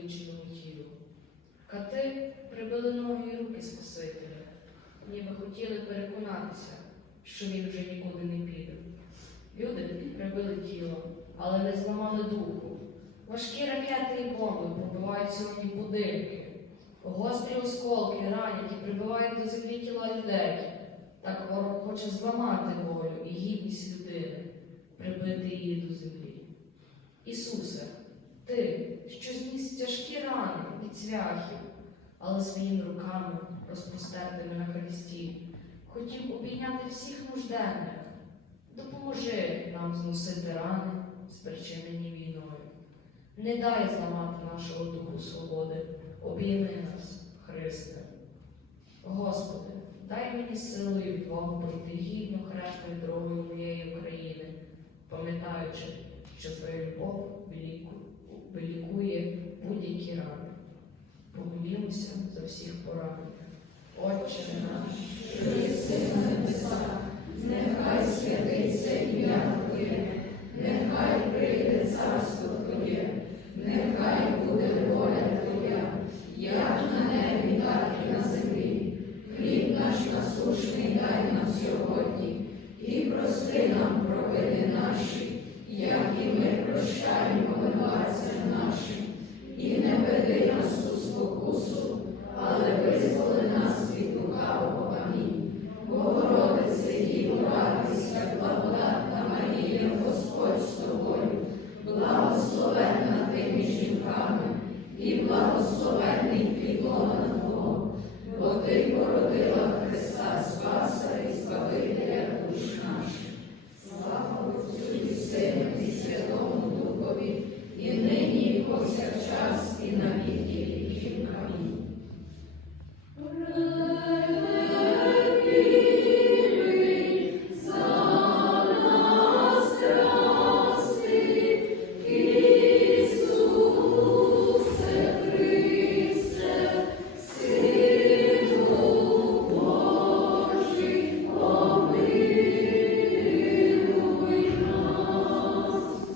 понівеченому тілу. Кати прибили ноги і руки Спасителя, ніби хотіли переконатися, що він вже нікуди не піде. Люди прибили тіло, але не зламали духу. Важкі ракети і бомби пробивають сьогодні будинки. Гострі осколки ранять і прибивають до землі тіла людей. Так ворог хоче зламати волю і гідність людини, прибити її до землі. Ісусе, Ти, що зніс тяжкі рани від цвяхів, але своїми руками, розпростертими на хресті, хотів обійняти всіх нужденних. Допоможи нам зносити рани, спричинені війною. Не дай зламати нашого духу свободи, обійми нас, Христе. Господи, дай мені сили і пройти гідну хресною дорогою моєї вилікує будь-які рани. Помолімося за всіх поранених. Отче наш, що єси на небесах, нехай святиться ім'я Твоє, нехай прийде царство Твоє, нехай буде воля Твоя, як на небі, так і на землі. Хліб наш насушний дай нам сьогодні, whatsoever.